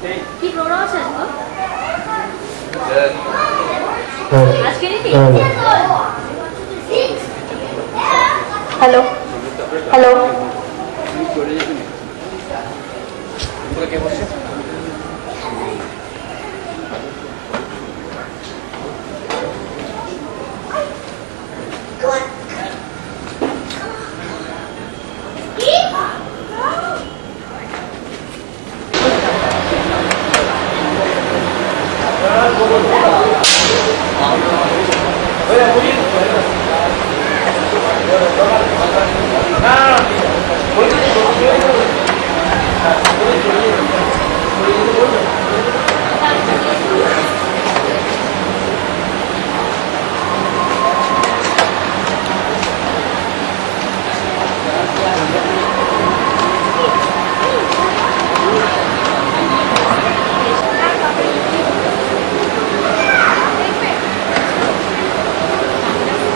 কি প্রোগ্রাম আছে আজকে নীতি? হ্যালো হ্যালো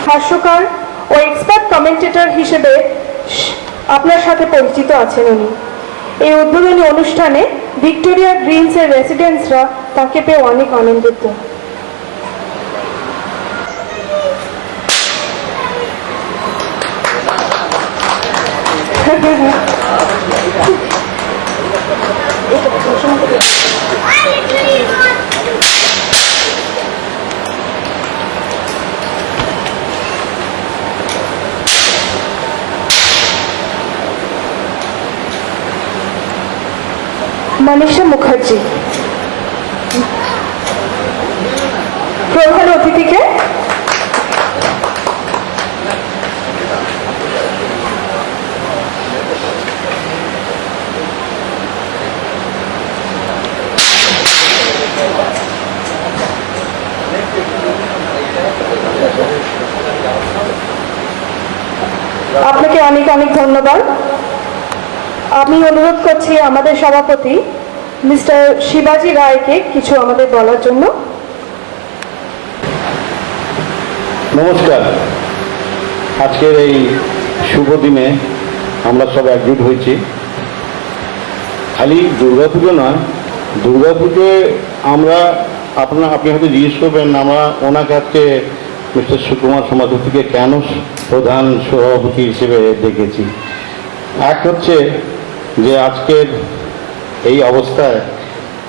হাস্যকার ও এক্সপার্ট কমেন্টেটর হিসেবে আপনার সাথে পরিচিত আছেন উনি। এই উদ্বোধনী অনুষ্ঠানে ভিক্টোরিয়া গ্রিনসের রেসিডেন্টসরা তাকে পেয়ে অনেক আনন্দিত। মনীষা মুখার্জি প্রধান অতিথিকে আপনাকে অনেক অনেক ধন্যবাদ। আমি অনুরোধ করছি আমাদের সভাপতি মিস্টার শিবাজি রায়কে কিছু আমাদের বলার জন্য। নমস্কার। আজকের এই শুভ দিনে আমরা সব একজুট হয়েছি। খালি দুর্গাপুজো নয়, দুর্গাপুজোয় আমরা আপনি হয়তো জিজ্ঞেস করবেন আমরা ওনাকে আজকে মিস্টার সুকুমার সমাধিকে কেন প্রধান সভাপতি হিসেবে দেখেছি। এক হচ্ছে যে আজকের এই অবস্থায়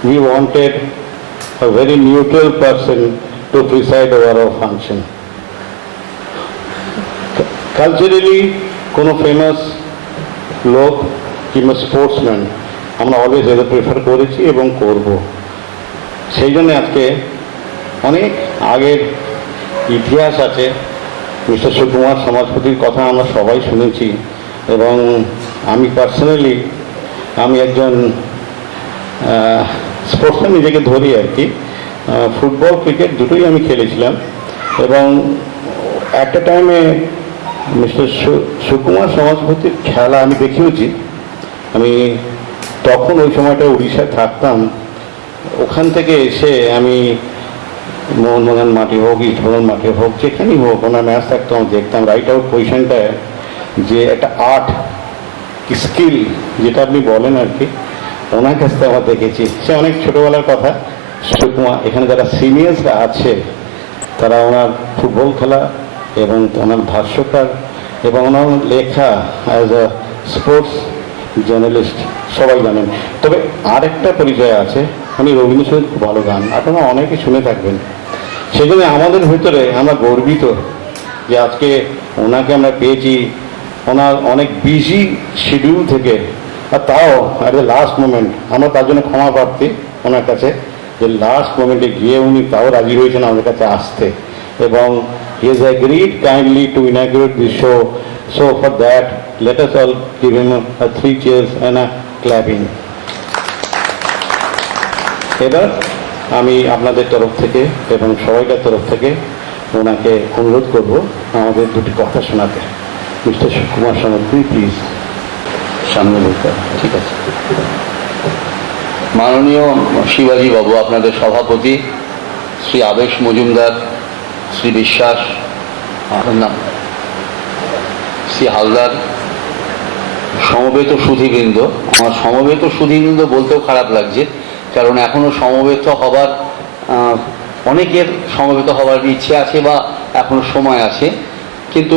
we wanted a very neutral person to preside over our function. Culturally, কোনো ফেমাস লোক কিংবা স্পোর্টসম্যান আমরা অলওয়েজ এদের প্রেফার করেছি এবং করব। সেই জন্য আজকে অনেক আগের ইতিহাস আছে। মিস্টার সুকুমার সমাজপতির কথা আমরা সবাই শুনেছি এবং আমি পার্সোনালি আমি একজন স্পোর্টসম্যান নিজেকে ধরি আর কি। ফুটবল ক্রিকেট দুটোই আমি খেলেছিলাম এবং একটা টাইমে মিস্টার সুকুমার সমাজপতির খেলা আমি দেখিয়েছি। আমি তখন ওই সময়টা উড়িষ্যায় থাকতাম। ওখান থেকে এসে আমি মোহনবাগান মাঠে হোক, ইস্টবেঙ্গল মাঠে হোক, যেখানেই হোক ওনার ম্যাচ থাকতাম, দেখতাম রাইট আউট পজিশনটায় যে একটা আর্ট স্কিল যেটা আপনি বলেন আর কি, ওনার কাছ থেকে আমরা দেখেছি। সে অনেক ছোটোবেলার কথা। সুকুমার এখানে যারা সিনিয়র্সরা আছে তারা ওনার ফুটবল খেলা এবং ওনার ভাষ্যকার এবং ওনার লেখা অ্যাজ আ স্পোর্টস জার্নালিস্ট সবাই জানেন। তবে আরেকটা পরিচয় আছে, উনি রবীন্দ্রসঙ্গীত খুব ভালো গান, আপনারা অনেকে শুনে থাকবেন। সেই জন্য আমাদের ভিতরে আমরা গর্বিত যে আজকে ওনাকে আমরা পেয়েছি ওনার অনেক বিজি শিডিউল থেকে, আর তাও অ্যাট দ্য লাস্ট মোমেন্ট আমরা তার জন্য ক্ষমা প্রার্থী ওনার কাছে যে লাস্ট মোমেন্টে গিয়ে উনি তাও রাজি হয়েছেন আমাদের কাছে আসতে এবং he has agreed kindly to inaugurate this show. So for that let us all give him a 3 cheers and a clapping. এবার আমি আপনাদের তরফ থেকে এবং সবাইকার তরফ থেকে ওনাকে অনুরোধ করব আমাদের দুটি কথা শোনাতে। মিস্টার সুকুমার সমাজপতি প্লিজ সামনে বলতে। ঠিক আছে। মাননীয় শিবাজি বাবু, আপনাদের সভাপতি শ্রী আবেশ মজুমদার, শ্রী বিশ্বাস, আপনার নাম শ্রী হালদার, সমবেত সুধীবৃন্দ, আমার সমবেত সুধীবৃন্দ বলতেও খারাপ লাগছে কারণ এখনো সমবেত হবার অনেকের সমবেত হবার ইচ্ছে আছে বা এখনো সময় আছে, কিন্তু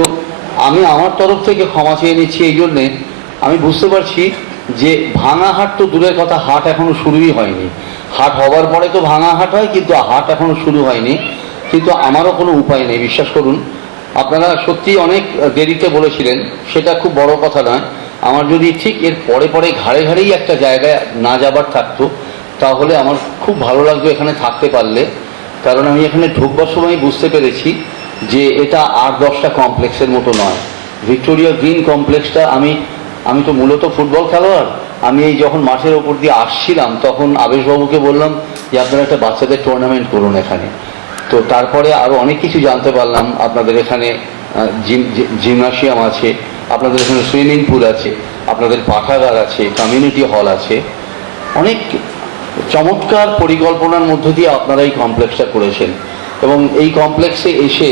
আমি আমার তরফ থেকে ক্ষমা চেয়ে নিচ্ছি এই জন্যে আমি বুঝতে পারছি যে ভাঙা হাট তো দূরের কথা, হাট এখনো শুরুই হয়নি। হাট হবার পরে তো ভাঙা হাট হয়, কিন্তু হাট এখনো শুরু হয়নি। কিন্তু আমারও কোনো উপায় নেই, বিশ্বাস করুন। আপনারা সত্যি অনেক দেরিতে বলেছিলেন, সেটা খুব বড় কথা নয়। আমার যদি ঠিক এর পরে পরে ঘাড়ে ঘাড়েই একটা জায়গায় না যাবার থাকতো, তাহলে আমার খুব ভালো লাগতো এখানে থাকতে পারলে। কারণ আমি এখানে ঢুকবার সময় বুঝতে পেরেছি যে এটা 8-10টা কমপ্লেক্সের মতো নয়। ভিক্টোরিয়া গ্রিন কমপ্লেক্সটা আমি তো মূলত ফুটবল খেলোয়াড়। আমি এই যখন মাঠের ওপর দিয়ে আসছিলাম তখন আবেশবাবুকে বললাম যে আপনারা একটা বাচ্চাদের টুর্নামেন্ট করুন এখানে। তো তারপরে আরও অনেক কিছু জানতে পারলাম। আপনাদের এখানে জিমনাসিয়াম আছে, আপনাদের এখানে সুইমিং পুল আছে, আপনাদের পাঠাগার আছে, কমিউনিটি হল আছে। অনেক চমৎকার পরিকল্পনার মধ্য দিয়ে আপনারা এই কমপ্লেক্সটা করেছেন। এবং এই কমপ্লেক্সে এসে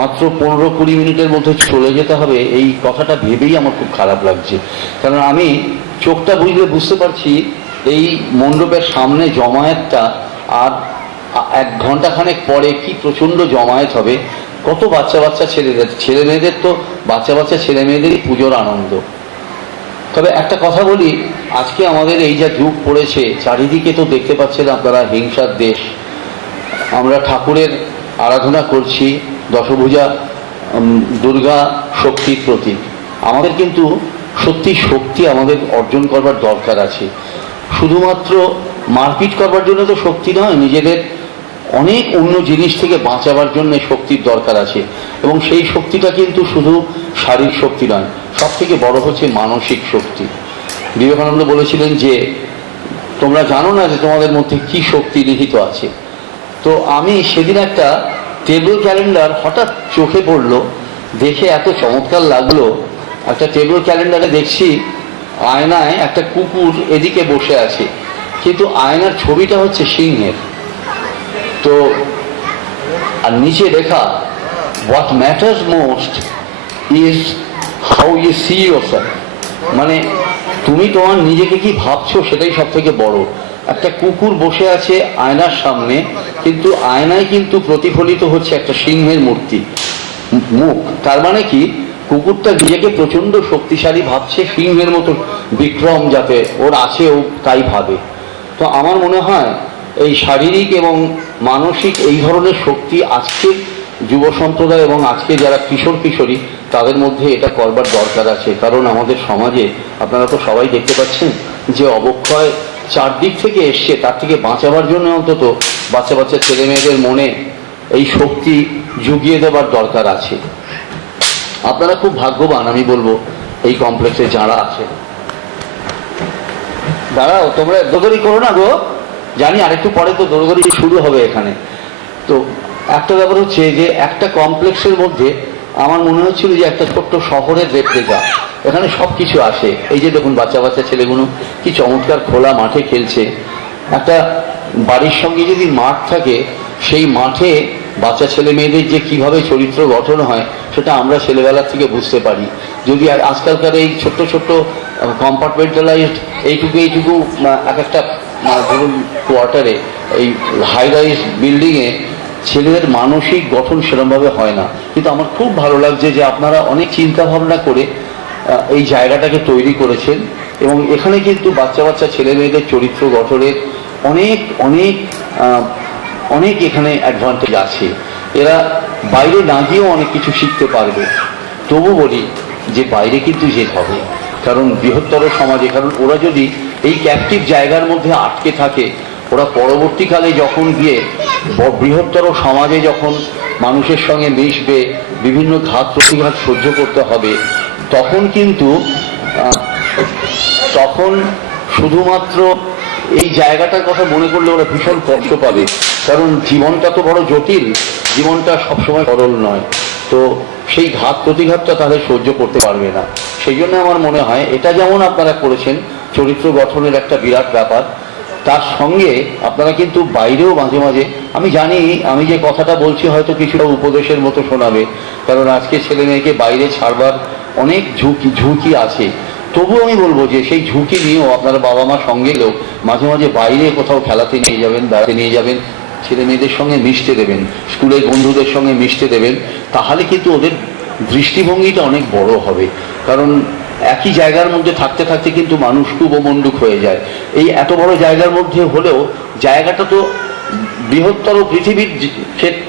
মাত্র 15-20 মিনিটের মধ্যে চলে যেতে হবে, এই কথাটা ভেবেই আমার খুব খারাপ লাগছে। কারণ আমি চোখটা বুঝলে বুঝতে পারছি এই মণ্ডপের সামনে জমায়েতটা আর 1 ঘন্টাখানেক পরে কি প্রচণ্ড জমায়েত হবে। কত বাচ্চা ছেলে মেয়েদের তো বাচ্চা ছেলে মেয়েদেরই পুজোর আনন্দ। তবে একটা কথা বলি, আজকে আমাদের এই যা যুগ পড়েছে, চারিদিকে তো দেখতে পাচ্ছেন আপনারা হিংসার দেশ। আমরা ঠাকুরের আরাধনা করছি, দশভুজা দুর্গা শক্তির প্রতীক। আমাদের কিন্তু সত্যি শক্তি আমাদের অর্জন করবার দরকার আছে। শুধুমাত্র মারপিট করবার জন্য তো শক্তি নয়, নিজেদের অনেক অন্য জিনিস থেকে বাঁচাবার জন্য শক্তির দরকার আছে। এবং সেই শক্তিটা কিন্তু শুধু শারীরিক শক্তি নয়, সব থেকে বড় হচ্ছে মানসিক শক্তি। বিবেকানন্দ বলেছিলেন যে তোমরা জানো না যে তোমাদের মধ্যে কি শক্তি নিহিত আছে। তো আমি সেদিন একটা টেবিল ক্যালেন্ডার হঠাৎ চোখে পড়লো, দেখে এত চমৎকার লাগলো। একটা টেবিল ক্যালেন্ডারে দেখছি আয়নায় একটা কুকুর এদিকে বসে আছে, কিন্তু আয়নার ছবিটা হচ্ছে সিংহের। তো আর নিচে লেখা, what matters most is how you see yourself. মানে তুমি তোমার নিজেকে কি ভাবছো সেটাই সব থেকে বড়। একটা কুকুর বসে আছে আয়নার সামনে, কিন্তু আয়নায় কিন্তু প্রতিফলিত হচ্ছে একটা সিংহের মূর্তি, মুখ। তার মানে কি, কুকুরটা নিজেকে প্রচন্ড শক্তিশালী ভাবছে, সিংহের মতো বিক্রম যাতে ওর আছে ও তাই ভাবে। তো আমার মনে হয় এই শারীরিক এবং মানসিক এই ধরনের শক্তি আজকের যুব সম্প্রদায় এবং আজকে যারা কিশোর কিশোরী তাদের মধ্যে এটা করবার দরকার আছে। কারণ আমাদের সমাজে আপনারা তো সবাই দেখতে পাচ্ছেন যে অবক্ষয় চারদিক থেকে এসছে, তার থেকে বাঁচাবার জন্য অন্তত বাচ্চা ছেলে মেয়েদের মনে এই শক্তি জুগিয়ে দেবার দরকার আছে। আপনারা খুব ভাগ্যবান আমি বলবো এই কমপ্লেক্সে যারা আছে। দাঁড়াও, তোমরা দৌড়দৌড়ি করো না গো, জানি আরেকটু পরে তো দৌড়দৌড়ি শুরু হবে এখানে। তো একটা ব্যাপার হচ্ছে যে একটা কমপ্লেক্সের মধ্যে আমার মনে হচ্ছিল যে একটা ছোট্ট শহরের রেপ্লিকা। এখানে সব কিছু আসে। এই যে দেখুন বাচ্চা ছেলেগুলো কি চমৎকার খোলা মাঠে খেলছে। একটা বাড়ির সঙ্গে যদি মাঠ থাকে, সেই মাঠে বাচ্চা ছেলে মেয়েদের যে কিভাবে চরিত্র গঠন হয় সেটা আমরা ছেলেবেলার থেকে বুঝতে পারি। যদি আজকালকার এই ছোট্ট কম্পার্টমেন্টালাইজড এইটুকু এক একটা ধরুন কোয়ার্টারে, এই হাই রাইজ বিল্ডিংয়ে ছেলেদের মানসিক গঠন সেরকমভাবে হয় না। কিন্তু আমার খুব ভালো লাগছে যে আপনারা অনেক চিন্তা ভাবনা করে এই জায়গাটাকে তৈরি করেছেন। এবং এখানে কিন্তু বাচ্চা ছেলে মেয়েদের চরিত্র গঠনের অনেক এখানে অ্যাডভান্টেজ আছে। এরা বাইরে না গিয়েও অনেক কিছু শিখতে পারবে। তবু বলি যে বাইরে কিন্তু যেতে হবে, কারণ বৃহত্তর সমাজে, কারণ ওরা যদি এই ক্যাপটিভ জায়গার মধ্যে আটকে থাকে, ওরা পরবর্তীকালে যখন গিয়ে বৃহত্তর সমাজে যখন মানুষের সঙ্গে মিশবে, বিভিন্ন ঘাত প্রতিঘাত সহ্য করতে হবে, তখন কিন্তু শুধুমাত্র এই জায়গাটার কথা মনে করলে ওরা ভীষণ কষ্ট পাবে। কারণ জীবনটা তো বড় জটিল, জীবনটা সবসময় সরল নয়। তো সেই ঘাত প্রতিঘাতটা তাদের সহ্য করতে পারবে না। সেই জন্য আমার মনে হয় এটা যেমন আপনারা করেছেন চরিত্র গঠনের একটা বিরাট ব্যাপার, তার সঙ্গে আপনারা কিন্তু বাইরেও মাঝে মাঝে, আমি জানি আমি যে কথাটা বলছি হয়তো কিছুটা উপদেশের মতো শোনাবে, কারণ আজকে ছেলে মেয়েকে বাইরে ছাড়বার অনেক ঝুঁকি আছে। তবু আমি বলবো যে সেই ঝুঁকি নিয়েও আপনারা বাবা মা সঙ্গে এলেও মাঝে মাঝে বাইরে কোথাও খেলাতে নিয়ে যাবেন, বেড়াতে নিয়ে যাবেন, ছেলে মেয়েদের সঙ্গে মিশতে দেবেন, স্কুলের বন্ধুদের সঙ্গে মিশতে দেবেন, তাহলে কিন্তু ওদের দৃষ্টিভঙ্গিটা অনেক বড় হবে। কারণ একই জায়গার মধ্যে থাকতে থাকতে কিন্তু মানুষ খুব মন্ডুক হয়ে যায়। এই এত বড় জায়গার মধ্যে হলেও জায়গাটা তো বৃহত্তর পৃথিবীর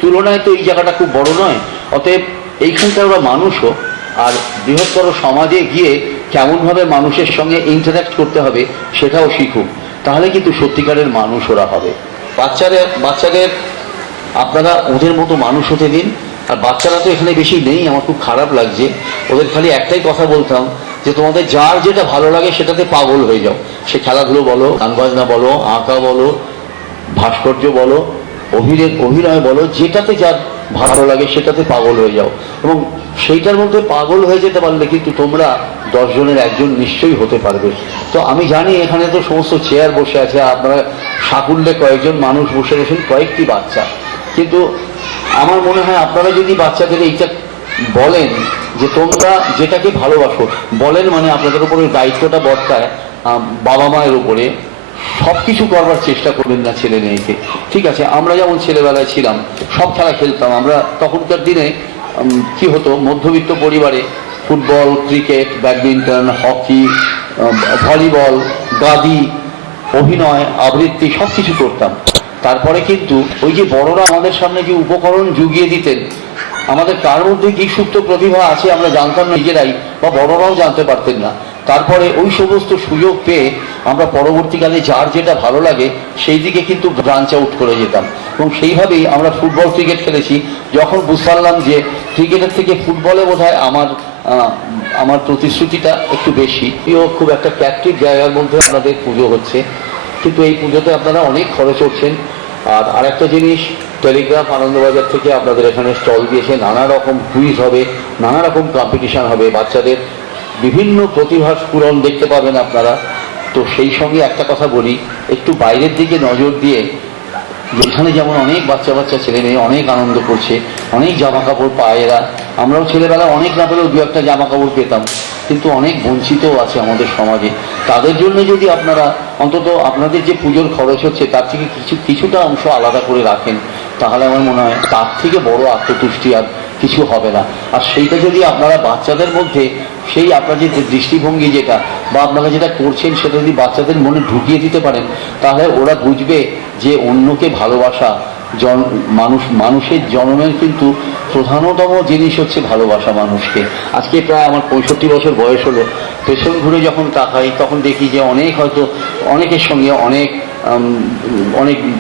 তুলনায় তো এই জায়গাটা খুব বড় নয়। অতএব এইখানকার ওরা মানুষও আর বৃহত্তর সমাজে গিয়ে কেমনভাবে মানুষের সঙ্গে ইন্টারাক্ট করতে হবে সেটাও শিখুক, তাহলে কিন্তু সত্যিকারের মানুষ ওরা হবে। বাচ্চাদের আপনারা ওদের মতো মানুষ হতে দিন। আর বাচ্চারা তো এখানে বেশি নেই, আমার খুব খারাপ লাগছে। ওদের খালি একটাই কথা বলতাম যে তোমাদের যার যেটা ভালো লাগে সেটাতে পাগল হয়ে যাও। সে খেলাধুলো বলো, গান বাজনা বলো, আঁকা বলো, ভাস্কর্য বলো, অভিনয় বলো, যেটাতে যার ভালো লাগে সেটাতে পাগল হয়ে যাও। এবং সেইটার মধ্যে পাগল হয়ে যেতে পারলে কিন্তু তোমরা 10 জনের একজন নিশ্চয়ই হতে পারবে। তো আমি জানি এখানে তো সমস্ত চেয়ার বসে আছে, আপনারা সাকুল্যে কয়েকজন মানুষ বসে রয়েছেন, কয়েকটি বাচ্চা। কিন্তু আমার মনে হয় আপনারা যদি বাচ্চাদের এইটা বলেন যে তোমরা যেটাকে ভালোবাসো, বলেন মানে আপনাদের উপরে দায়িত্বটা বর্তায় বাবা মায়ের উপরে, সব কিছু করবার চেষ্টা করবেন না ছেলে মেয়েকে। ঠিক আছে, আমরা যেমন ছেলেবেলায় ছিলাম সব খেলা খেলতাম। আমরা তখনকার দিনে কি হতো, মধ্যবিত্ত পরিবারে football, cricket, badminton, hockey, volleyball, গাদি, অভিনয়, আবৃত্তি সব কিছু করতাম। তারপরে কিন্তু ওই যে বড়রা আমাদের সামনে যে উপকরণ জুগিয়ে দিতেন, আমাদের কার মধ্যে কি সুপ্ত প্রতিভা আছে আমরা জানতাম না নিজেরাই, বা বড়রাও জানতে পারতেন না। তারপরে ওই সমস্ত সুযোগ পেয়ে আমরা পরবর্তীকালে যার যেটা ভালো লাগে সেই দিকে কিন্তু ব্রাঞ্চ আউট করে যেতাম। এবং সেইভাবেই আমরা ফুটবল, ক্রিকেট খেলেছি। যখন বুঝতে পারলাম যে ক্রিকেটের থেকে ফুটবলে বোধহয় আমার প্রতিশ্রুতিটা একটু বেশি, খুব একটা ক্যাপটিভ জায়গার মধ্যে আপনাদের পুজো হচ্ছে, কিন্তু এই পুজোতে আপনারা অনেক খরচ করছেন। আর আরেকটা জিনিস, টেলিগ্রাফ আনন্দবাজার থেকে আপনাদের এখানে স্টল দিয়েছে, নানা রকম কুইজ হবে, নানা রকম কম্পিটিশন হবে, বাচ্চাদের বিভিন্ন প্রতিভার স্ফুরণ দেখতে পাবেন আপনারা। তো সেই সঙ্গে একটা কথা বলি, একটু বাইরের দিকে নজর দিয়ে, যেখানে যেমন অনেক বাচ্চা ছেলে মেয়ে অনেক আনন্দ করছে, অনেক জামা কাপড় পায় এরা, আমরাও ছেলেবেলা অনেক না পেলেও 2-1টা জামা কাপড় পেতাম, কিন্তু অনেক বঞ্চিতও আছে আমাদের সমাজে। তাদের জন্য যদি আপনারা অন্তত আপনাদের যে পুজোর খরচ হচ্ছে তার থেকে কিছুটা অংশ আলাদা করে রাখেন, তাহলে আমার মনে হয় তার থেকে বড় আত্মতুষ্টি আর কিছু হবে না। আর সেইটা যদি আপনারা বাচ্চাদের মধ্যে সেই আপনাদের যে দৃষ্টিভঙ্গি যেটা বা আপনারা যেটা করছেন সেটা যদি বাচ্চাদের মনে ঢুকিয়ে দিতে পারেন, তাহলে ওরা বুঝবে যে অন্যকে ভালোবাসা, মানুষের জন্মের কিন্তু প্রধানতম জিনিস হচ্ছে ভালোবাসা মানুষকে। আজকে প্রায় আমার 65 বছর বয়স হলো, পেছন ঘুরে যখন তাকাই তখন দেখি যে অনেকের সঙ্গে অনেক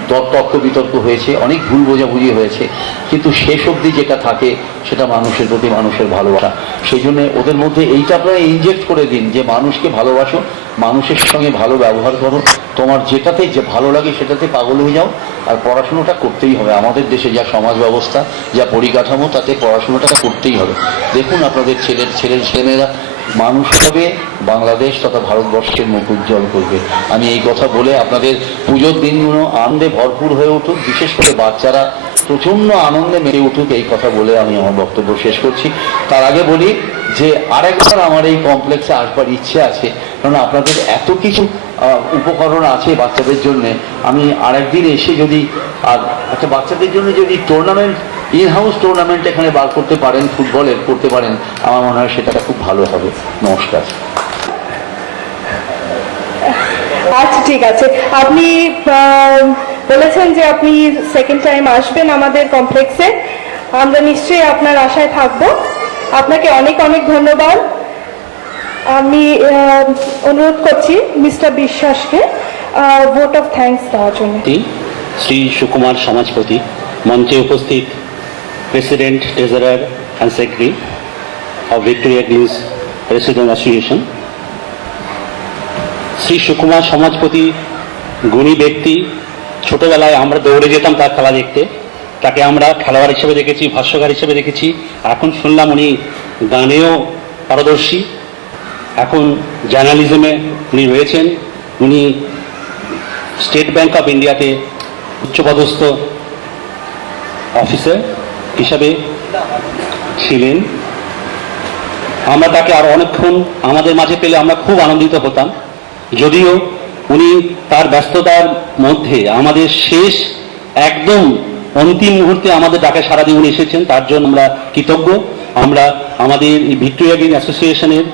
তর্ক বিতর্ক হয়েছে, অনেক ভুল বোঝাবুঝি হয়েছে, কিন্তু শেষ অবধি যেটা থাকে সেটা মানুষের প্রতি মানুষের ভালোবাসা। সেই জন্য ওদের মধ্যে এইটা আপনারা ইনজেক্ট করে দিন যে মানুষকে ভালোবাসো, মানুষের সঙ্গে ভালো ব্যবহার করো, তোমার যেটাতে যে ভালো লাগে সেটাতে পাগল হয়ে যাও। আর পড়াশুনোটা করতেই হবে, আমাদের দেশে যা সমাজ ব্যবস্থা, যা পরিকাঠামো, তাতে পড়াশুনোটা করতেই হবে। দেখুন আপনাদের ছেলেমেয়েরা মানুষ হবে, বাংলাদেশ তথা ভারতবর্ষের মুখ উজ্জ্বল করবে। আমি এই কথা বলে আপনাদের পুজোর দিনগুলো আনন্দে ভরপুর হয়ে উঠুক, বিশেষ করে বাচ্চারা প্রচণ্ড আনন্দে মেতে উঠুক, এই কথা বলে আমি আমার বক্তব্য শেষ করছি। তার আগে বলি যে আরেকবার আমার এই কমপ্লেক্সে আসবার ইচ্ছে আছে, কারণ আপনাদের এত কিছু উপকরণ আছে বাচ্চাদের জন্য। আমি আরেকদিন এসে যদি আর একটা বাচ্চাদের জন্য যদি টুর্নামেন্ট, ইনহাউস টুর্নামেন্ট এখানে বার করতে পারেন, ফুটবলের করতে পারেন, আমার মনে হয় সেটা খুব ভালো হবে। নমস্কার। আচ্ছা, ঠিক আছে। আপনি বলেছেন যে আপনি সেকেন্ড টাইম আসবেন আমাদের কমপ্লেক্সে, আমরা নিশ্চয়ই আপনার আশায় থাকব। আপনাকে অনেক অনেক ধন্যবাদ। আমি অনুরোধ করছি মিস্টার বিশ্বাসকে ভোট অফ থ্যাঙ্কস দেওয়ার জন্য। শ্রী সুকুমার সমাজপতি, মঞ্চে উপস্থিত president, treasurer and secretary of Victoria Greens resident association. Shri Sukumar Samajpati গুণী ব্যক্তি। ছোটবেলায় আমরা দৌড়ে যেতাম তার খেলা দেখতে, তাকে আমরা খেলোয়াড় হিসেবে দেখেছি, ভাষ্যকার হিসেবে দেখেছি। এখন শুনলাম উনি গানেও পারদর্শী, এখন জার্নালিজমে উনি রয়েছেন। উনি স্টেট ব্যাংক অফ ইন্ডিয়াতে উচ্চপদস্থ অফিসার হিসাবে ছিলেন। আমরা তাকে আর অনেকক্ষণ আমাদের মাঝে পেলে আমরা খুব আনন্দিত হতাম। যদিও উনি তার ব্যস্ততার মধ্যে আমাদের শেষ একদম অন্তিম মুহূর্তে আমাদের ডাকে সাড়া দিয়ে উনি এসেছেন, তার জন্য আমরা কৃতজ্ঞ। আমরা আমাদের এই ভিক্টোরিয়া গ্রিন অ্যাসোসিয়েশনের,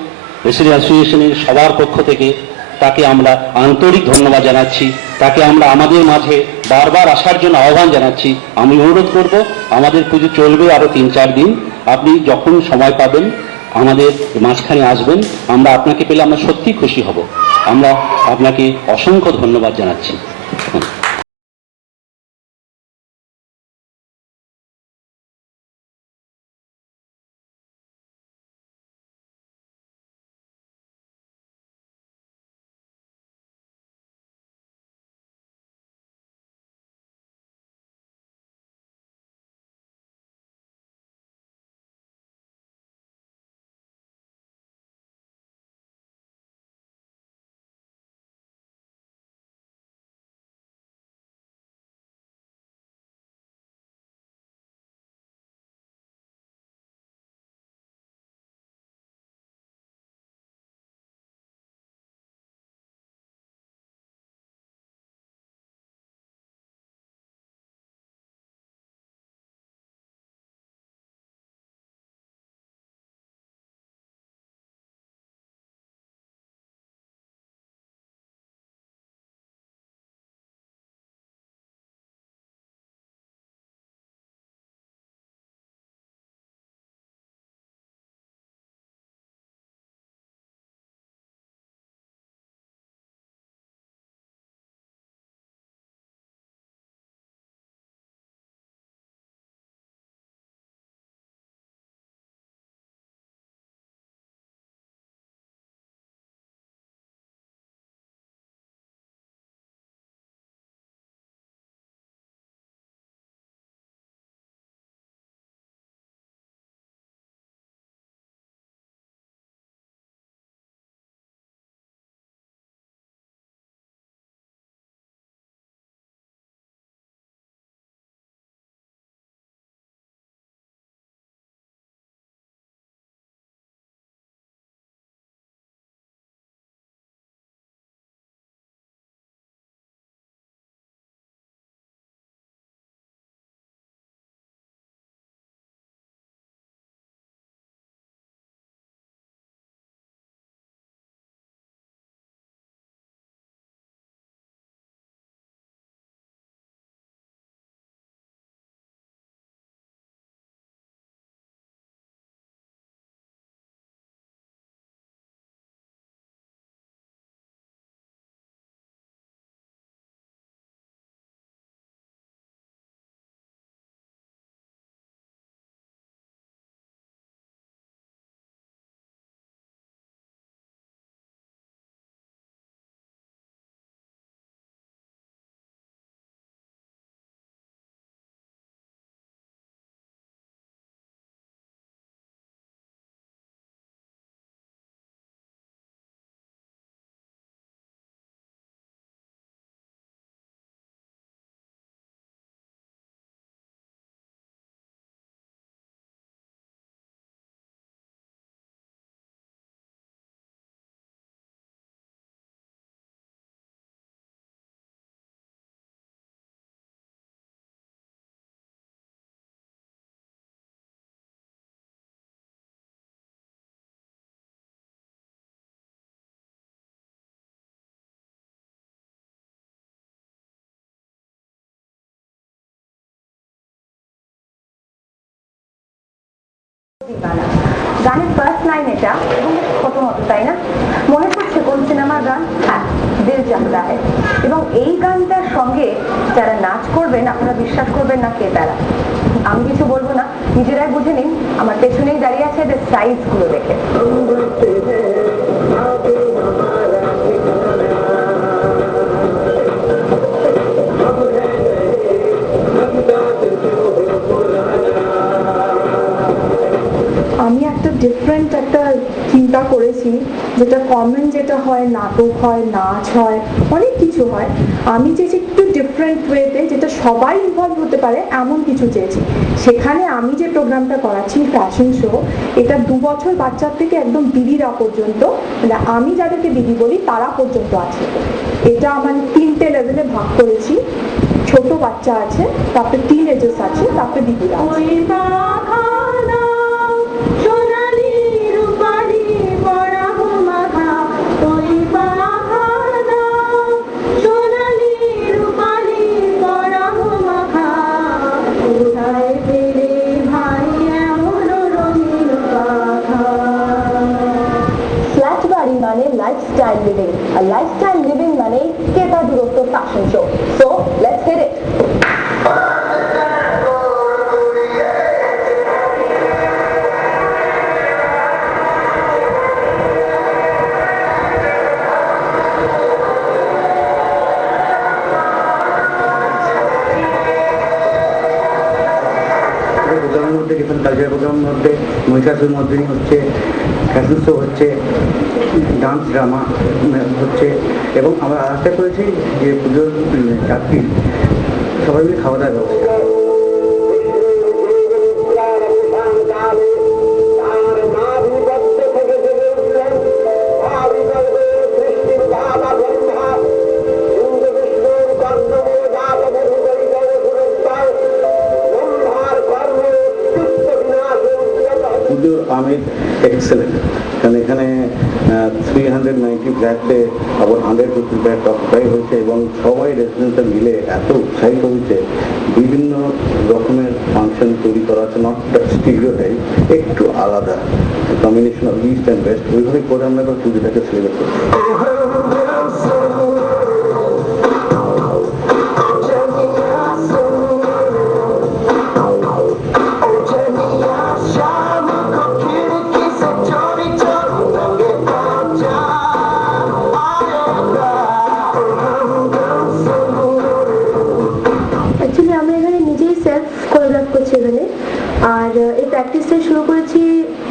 রেসিডেন্ট অ্যাসোসিয়েশনের সবার পক্ষ থেকে তাকে আমরা আন্তরিক ধন্যবাদ জানাচ্ছি। তাকে আমরা আমাদের মাঝে বারবার আসার জন্য আহ্বান জানাচ্ছি। আমি অনুরোধ করব, আমাদের পুজো চলবে আরও 3-4 দিন, আপনি যখন সময় পাবেন আমাদের মাঝখানে আসবেন। আমরা আপনাকে পেলে আমরা সত্যি খুশি হব। আমরা আপনাকে অসংখ্য ধন্যবাদ জানাচ্ছি। গানের ফার্স্ট লাইন এটা, এবং ছোট মতো, তাই না? মনে পড়ছে কোন সিনেমার গান? হ্যাঁ, দিল চাহতা হ্যায়। এবং এই গানটার সঙ্গে যারা নাচ করবেন, আপনারা বিশ্বাস করবেন না কে তারা। আমি কিছু বলবো না, নিজেরাই বুঝে নিন। আমার পেছনেই দাঁড়িয়ে আছে এদের সাইজ গুলো দেখে। আমি একটা ডিফারেন্ট একটা চিন্তা করেছি করেছি, যেটা কমন যেটা হয়, নাটক হয়, নাচ হয়, অনেক কিছু হয়। আমি চেয়েছি একটু ডিফারেন্ট ওয়েতে, যেটা সবাই ইনভলভ হতে পারে এমন কিছু চেয়েছি। সেখানে আমি যে প্রোগ্রামটা করাচ্ছি ফ্যাশন শো, এটা 2 বছর বাচ্চার থেকে একদম দিদিরা পর্যন্ত, মানে আমি যাদেরকে দিদি বলি তারা পর্যন্ত আছে। এটা আমার 3টে লেভেলে ভাগ করেছি। ছোট বাচ্চা আছে, তারপরে টিনেজার্স আছে, তারপরে দিদিরা আছে। ফ্ল্যাট বাড়ি মানে লাইফস্টাইল লিভিং, আর লাইফস্টাইল লিভিং মানে ক্রেতা দূরত্ব fashion show. So let's get it. প্রোগ্রামের মধ্যে ডিফারেন্ট কালচারাল প্রোগ্রামের মধ্যে মহিষাসুর মর্দিনী হচ্ছে, ফ্যাশন শো হচ্ছে, ডান্স ড্রামা হচ্ছে, এবং আমরা আশা করেছি যে পুজোর যাত্রী সবাই মিলে খাওয়া দাওয়ার ব্যবস্থা। পুজোর আমেজ এক্সেলেন্ট, কারণ এখানে 390 ফ্ল্যাটে আবার 150 ফ্ল্যাট অকুপাই হয়েছে, এবং সবাই রেসিডেন্টরা মিলে এত উৎসাহিত হয়েছে। বিভিন্ন রকমের ফাংশন তৈরি করা আছে, নট স্টিরিওটাইপ, একটু আলাদা combination of east and West, ওইভাবে করে আমরা পুজোটাকে সেলিব্রেট করছি। অ্যাকচুয়ালি আমরা এখানে নিজেই সেলফ কোরিওগ্রাফ করছি এখানে। আর এই প্র্যাকটিসটা শুরু করেছি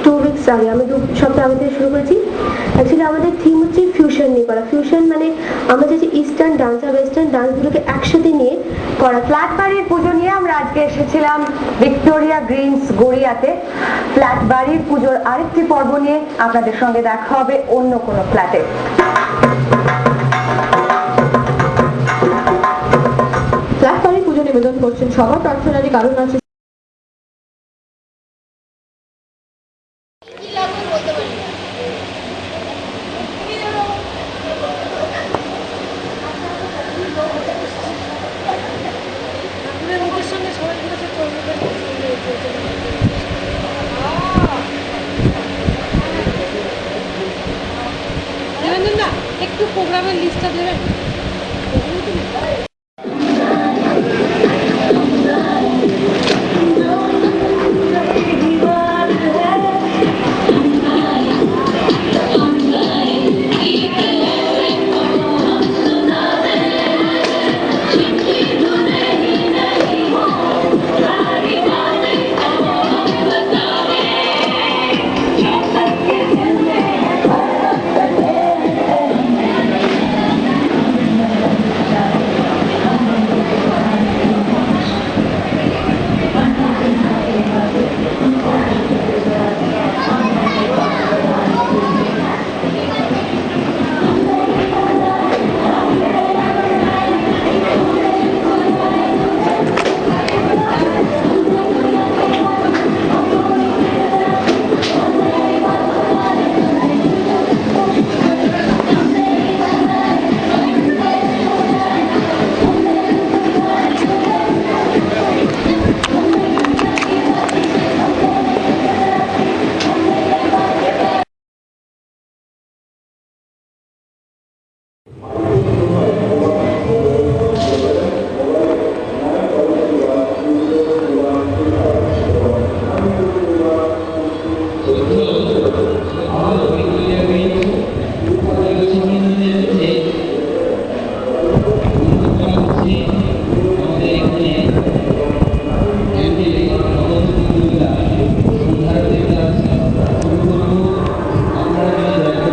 2 উইকস আগে, আমি 2 সপ্তাহ আগে থেকে শুরু করেছি। অ্যাকচুয়ালি আমাদের থিম হচ্ছে ফিউশন নিয়ে করা। ফিউশন মানে আমরা চাইছি ইস্টার্ন ডান্স আর ওয়েস্টার্ন ডান্সগুলোকে একসাথে নিয়ে করা। ফ্ল্যাট বাড়ির পুজো নিয়ে আমরা আজকে এসেছিলাম ভিক্টোরিয়া গ্রিনস গড়িয়াতে। ফ্ল্যাট বাড়ির পুজোর আরেকটি পর্ব নিয়ে আপনাদের সঙ্গে দেখা হবে অন্য কোনো ফ্ল্যাটে। ফ্ল্যাট বাড়ির পুজো নিবেদন করছেন সবার প্রার্থনারই কারণ আছে। একটু প্রোগ্রামের লিস্টটা দেবেন। আমরা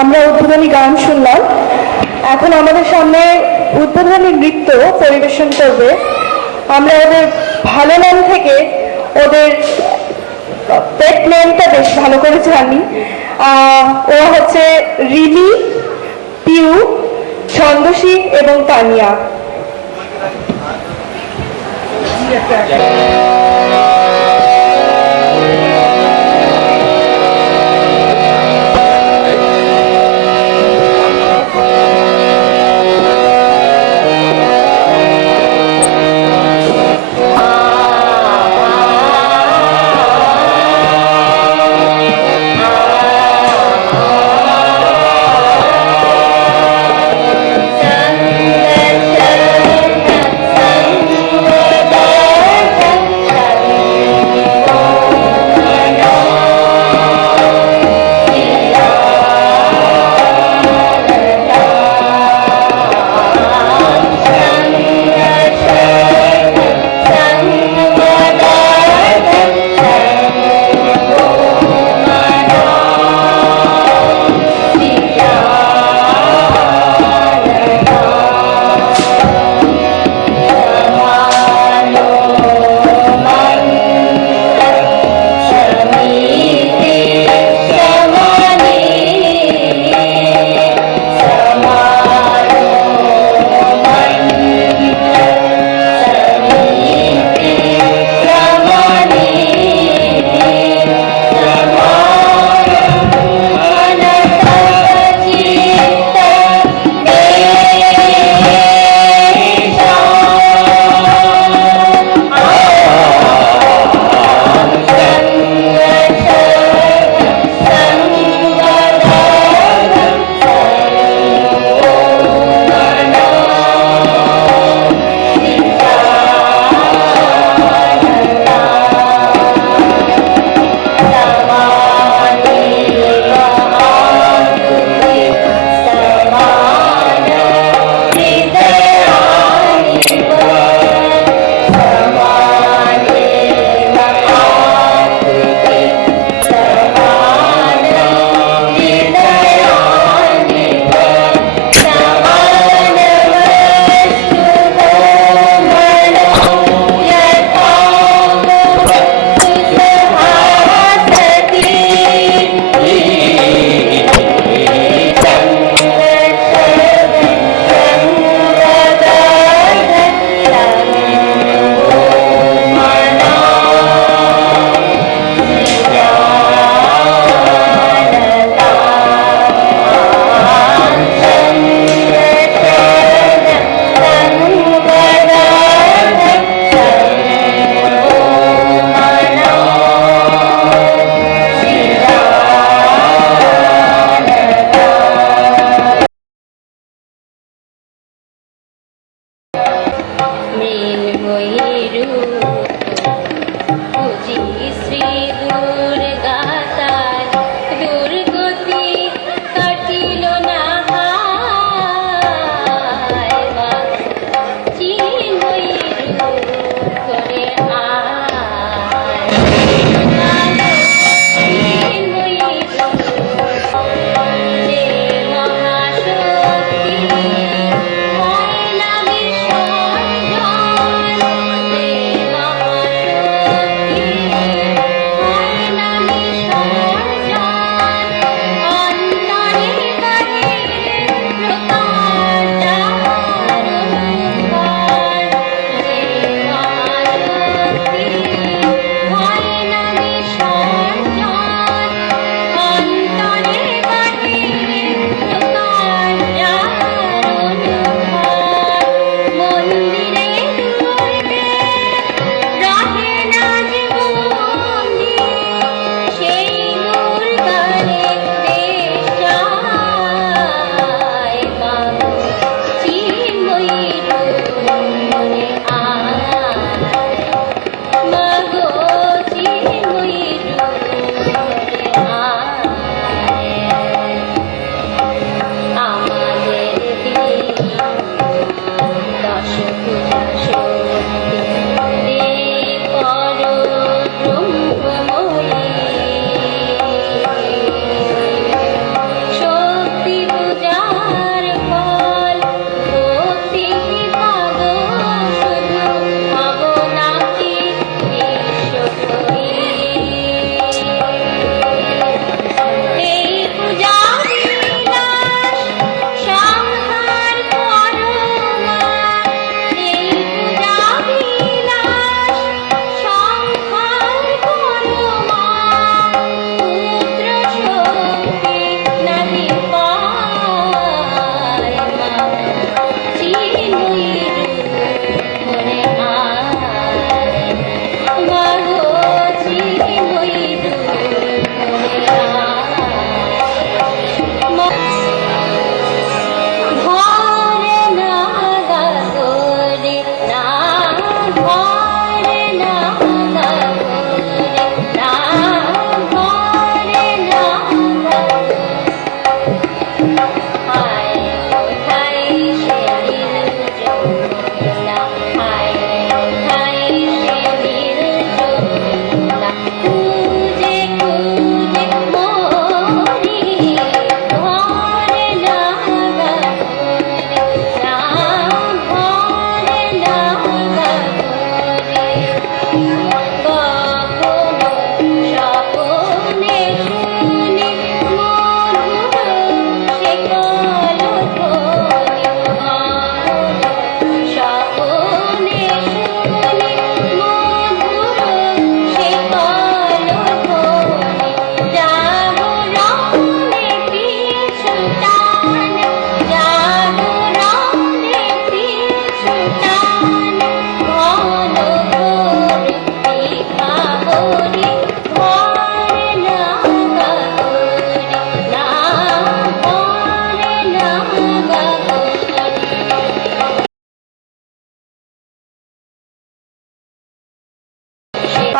আমরা উদ্বোধনী গান শুনলাম, এখন আমাদের সামনে উদ্বোধনী নৃত্য পরিবেশন করবে। আমরা ওদের ভালো নাম থেকে ওদের পেট নেমটা বেশ ভালো করে জানি। ওরা হচ্ছে রিমি, পিউ, ছন্দসী এবং তানিয়া। Thank you.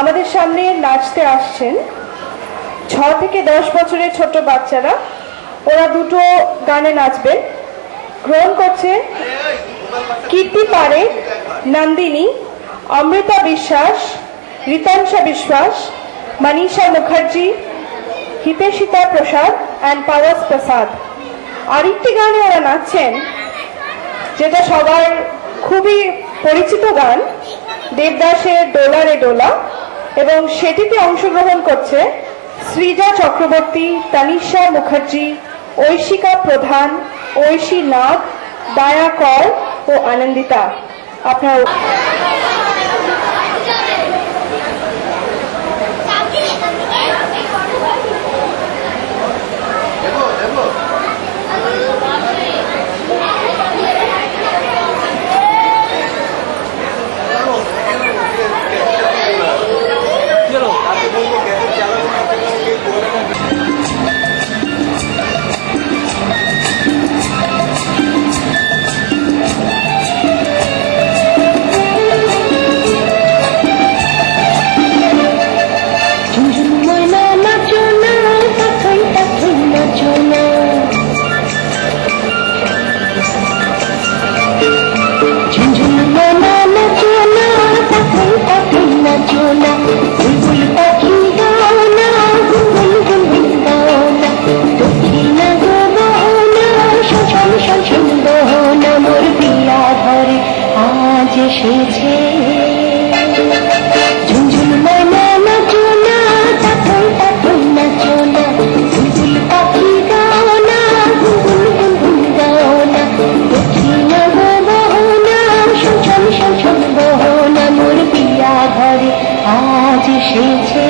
আমাদের সামনে নাচতে আসছেন 6 থেকে 10 বছরের ছোট বাচ্চারা। ওরা দুটো গানে নাচবেন। গ্রহণ করছে কীর্তি পারেখ, নন্দিনী, অমৃতা বিশ্বাস, রিতাংশা বিশ্বাস, মনীষা মুখার্জি, হিতেশিতা প্রসাদ অ্যান্ড পাওয়াস প্রসাদ। আরেকটি গানে ওরা নাচছেন যেটা সবার খুবই পরিচিত গান, দেবদাসের ডোলা রে ডোলা, এবং সেটিতে অংশগ্রহণ করছে সৃজা চক্রবর্তী, তানিশা মুখার্জি, ঐশিকা প্রধান, ঐশী নাগ, দায়া কর ও আনন্দিতা। আপনার এসেছে ঝুনঝুন ময়না নাচো না, তাকাই তাকাই নাচো না, বুলবুল পাখি গাও না, গুনগুন গুনগুন গাও না, দক্ষিণা গো বহো না, শোষণ শোষণ বহো না, মোর পিয়া ঘরে আজ এসেছে।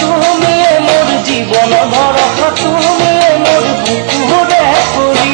তুমি মোর জীবন ভরসা, তুমি মোর বুকুরে করি।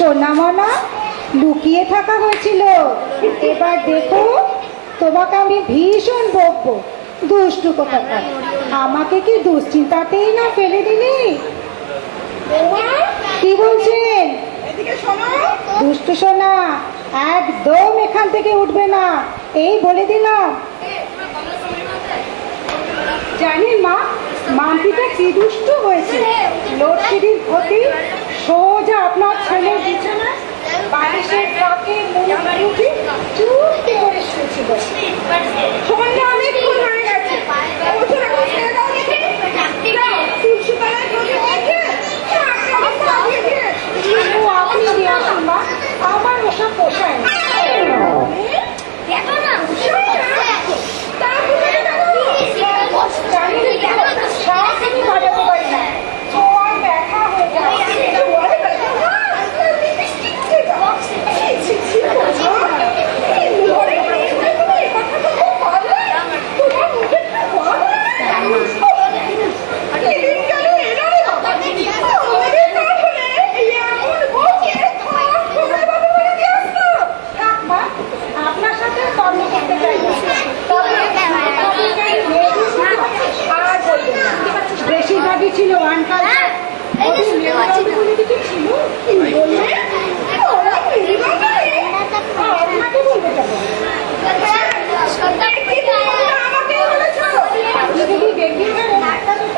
সোনামনা লুকিয়ে থাকা হয়েছিল, এবার দেখো তোমাকে আমি ভীষণ বকবো। দুষ্টু কোথাকার, আমাকে কি দুশ্চিন্তাতেই না ফেলে দিলি? কি বলছেন? দুষ্টু সোনা, একদম এখান থেকে উঠবে না, এই বলে দিলাম। জানেন মা, মাম্পিটা কি দুষ্টু হয়েছে। লোডশেডিং হতে সোজা আপনার ছেলের বিছানায় বালিশের ফাঁকে মুখ ঢুকে চুপটি করে শুয়েছিল। সময়টা অনেকক্ষণ হয়ে গেছে, ওঠো এখন ছেড়ে দাও দেখি। তুলসী তলায় বসে আছে, ও আপনি দিয়ে আসুন মা, আমার ওসব পোষায় না। সারাদিনই বাজাতে পারি না, তোমার ব্যথা হয়ে যায়। আপনার সাথে কর্ম করতে চাই না। বেশিরভাগই ছিল ওয়ান কালচার। ছিল আপনাকে বলবে কেন? যদি দেখি আপনাদের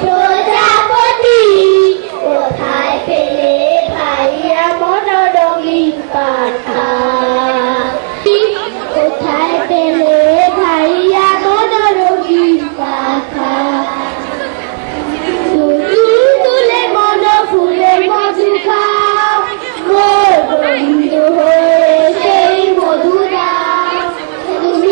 প্রজাপতি কোথায় পেলে ভাইয়া মনোরঙিন পাখা কোথায় পেলে ভাইয়া মনোরঙিন পাখা তুলে মন ফুলে মধু খাও মোর বন্ধু হয়ে সেই মধুরা তুমি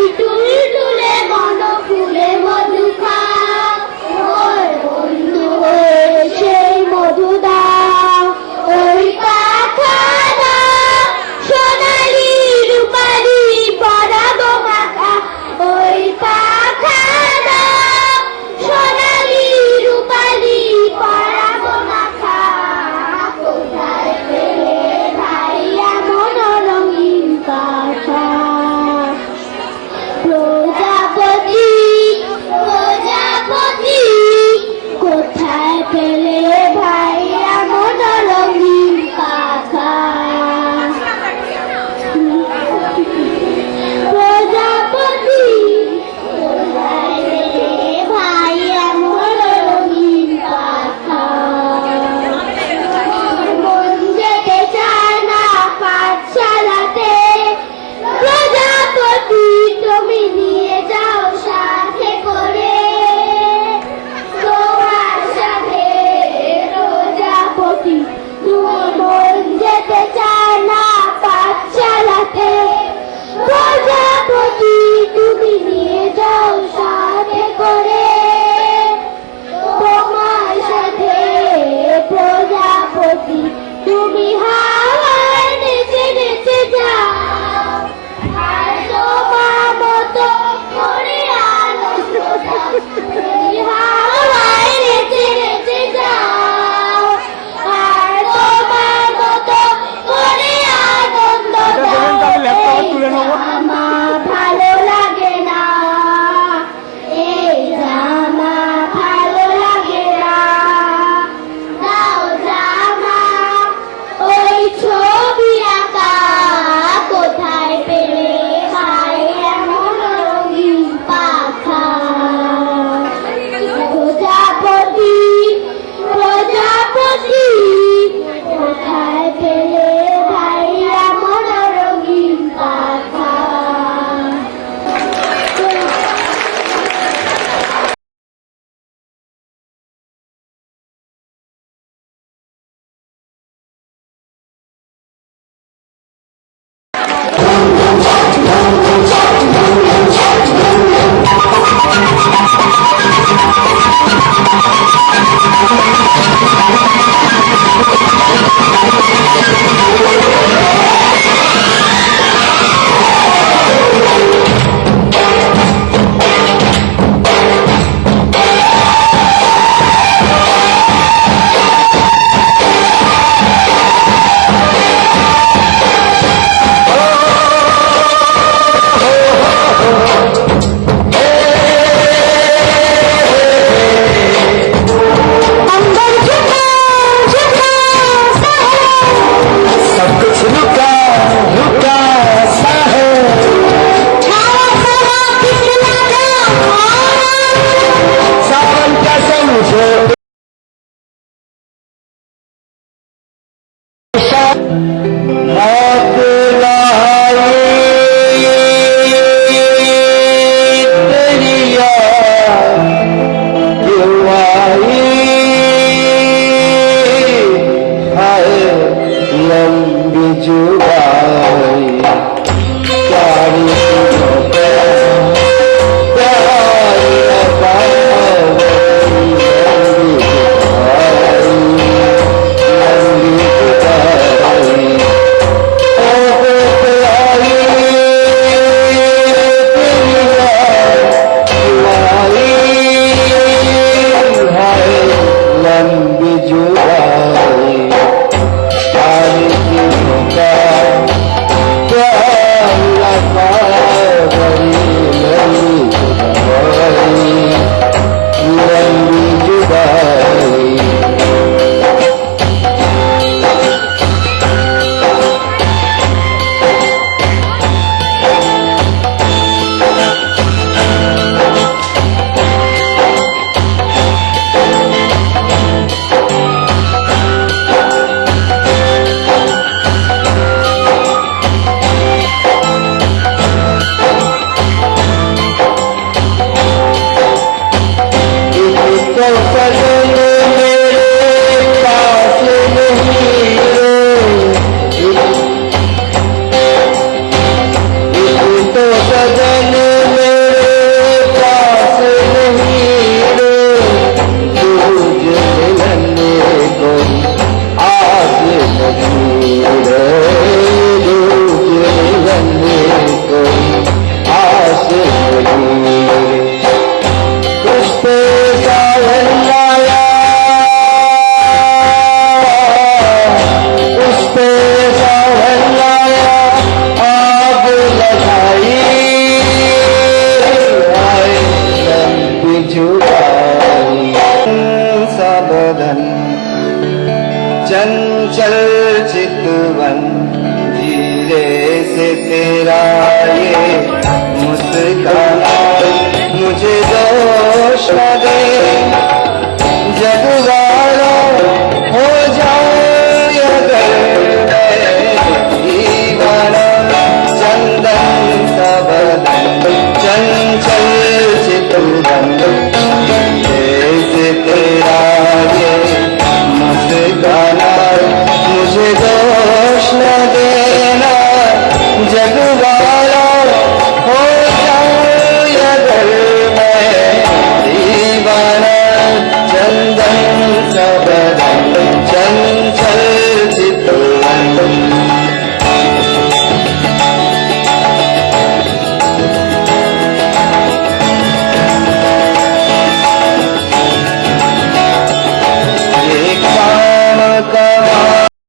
चल